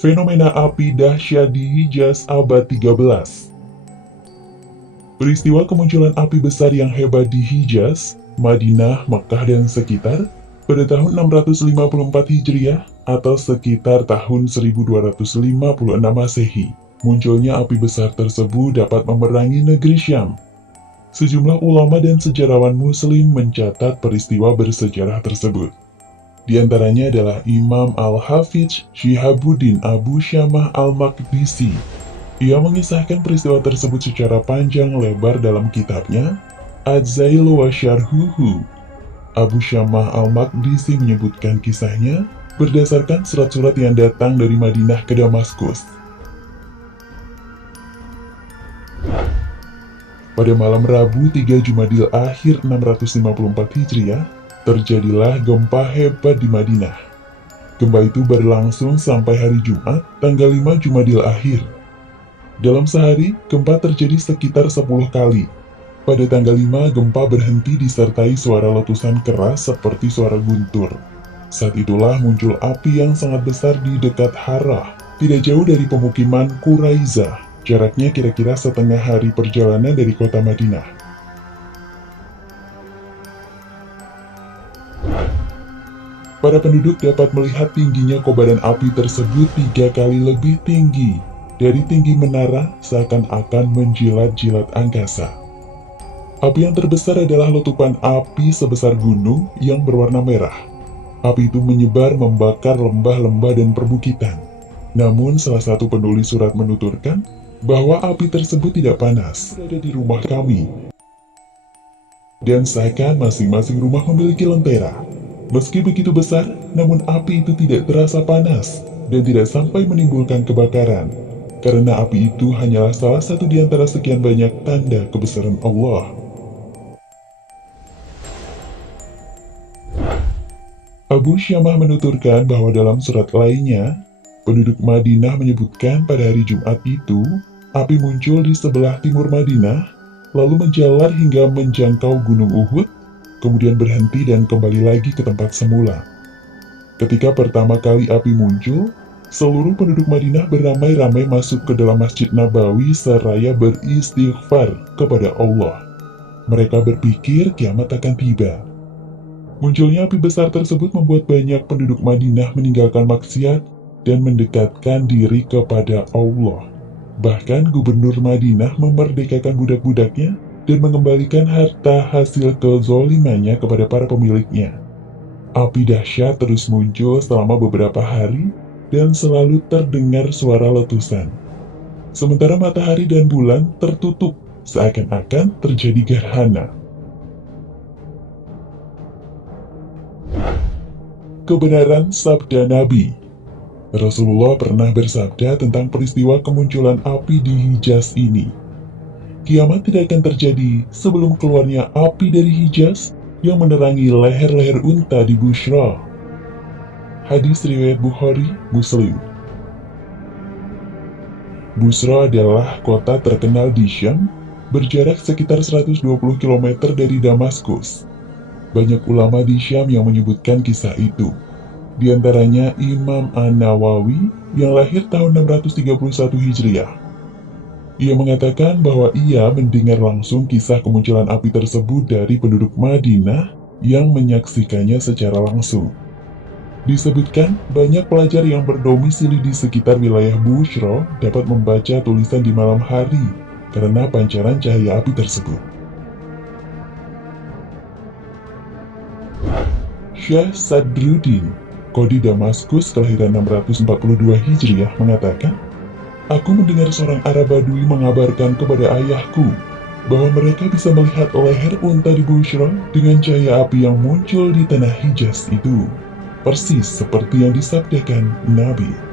Fenomena api dahsyat di Hijaz abad 13. Peristiwa kemunculan api besar yang hebat di Hijaz, Madinah, Mekkah, dan sekitar pada tahun 654 Hijriah atau sekitar tahun 1256 Masehi. Munculnya api besar tersebut dapat memerangi negeri Syam. Sejumlah ulama dan sejarawan muslim mencatat peristiwa bersejarah tersebut. Di antaranya adalah Imam Al-Hafidz Syihabuddin Abu Syamah Al-Maqdisi. Ia mengisahkan peristiwa tersebut secara panjang lebar dalam kitabnya Az-Zailu wa Syarhuhu. Abu Syamah Al-Maqdisi menyebutkan kisahnya berdasarkan surat-surat yang datang dari Madinah ke Damaskus. Pada malam Rabu 3 Jumadil Akhir 654 Hijriah, terjadilah gempa hebat di Madinah. Gempa itu berlangsung sampai hari Jumat, tanggal 5 Jumadil Akhir. Dalam sehari, gempa terjadi sekitar 10 kali. Pada tanggal 5, gempa berhenti disertai suara letusan keras seperti suara guntur. Saat itulah muncul api yang sangat besar di dekat Harrah, tidak jauh dari pemukiman Quraizah. Jaraknya kira-kira setengah hari perjalanan dari kota Madinah. Para penduduk dapat melihat tingginya kobaran api tersebut 3 kali lebih tinggi dari tinggi menara, seakan-akan menjilat-jilat angkasa. Api yang terbesar adalah letupan api sebesar gunung yang berwarna merah. Api itu menyebar membakar lembah-lembah dan perbukitan. Namun salah satu penulis surat menuturkan bahwa api tersebut tidak panas. Berada di rumah kami, dan seakan masing-masing rumah memiliki lentera. Meski begitu besar, namun api itu tidak terasa panas dan tidak sampai menimbulkan kebakaran, karena api itu hanyalah salah satu di antara sekian banyak tanda kebesaran Allah. Abu Syamah menuturkan bahwa dalam surat lainnya, penduduk Madinah menyebutkan pada hari Jumat itu, api muncul di sebelah timur Madinah, lalu menjalar hingga menjangkau Gunung Uhud, kemudian berhenti dan kembali lagi ke tempat semula. Ketika pertama kali api muncul, seluruh penduduk Madinah beramai-ramai masuk ke dalam Masjid Nabawi seraya beristighfar kepada Allah. Mereka berpikir kiamat akan tiba. Munculnya api besar tersebut membuat banyak penduduk Madinah meninggalkan maksiat dan mendekatkan diri kepada Allah. Bahkan gubernur Madinah memerdekakan budak-budaknya dan mengembalikan harta hasil kezolimannya kepada para pemiliknya. Api dahsyat terus muncul selama beberapa hari dan selalu terdengar suara letusan. Sementara matahari dan bulan tertutup, seakan-akan terjadi gerhana. Kebenaran sabda Nabi. Rasulullah pernah bersabda tentang peristiwa kemunculan api di Hijaz ini. Kiamat tidak akan terjadi sebelum keluarnya api dari Hijaz yang menerangi leher-leher unta di Bushra. Hadis riwayat Bukhari, Muslim. Busra adalah kota terkenal di Syam, berjarak sekitar 120 km dari Damaskus. Banyak ulama di Syam yang menyebutkan kisah itu. Di antaranya Imam An-Nawawi yang lahir tahun 631 Hijriah. Ia mengatakan bahwa ia mendengar langsung kisah kemunculan api tersebut dari penduduk Madinah yang menyaksikannya secara langsung. Disebutkan banyak pelajar yang berdomisili di sekitar wilayah Bushra dapat membaca tulisan di malam hari karena pancaran cahaya api tersebut. Syekh Sadruddin Qadi Damaskus kelahiran 642 Hijriah mengatakan, "Aku mendengar seorang Arab Badui mengabarkan kepada ayahku bahwa mereka bisa melihat leher unta di Bushra dengan cahaya api yang muncul di tanah Hijaz itu, persis seperti yang disabdakan Nabi."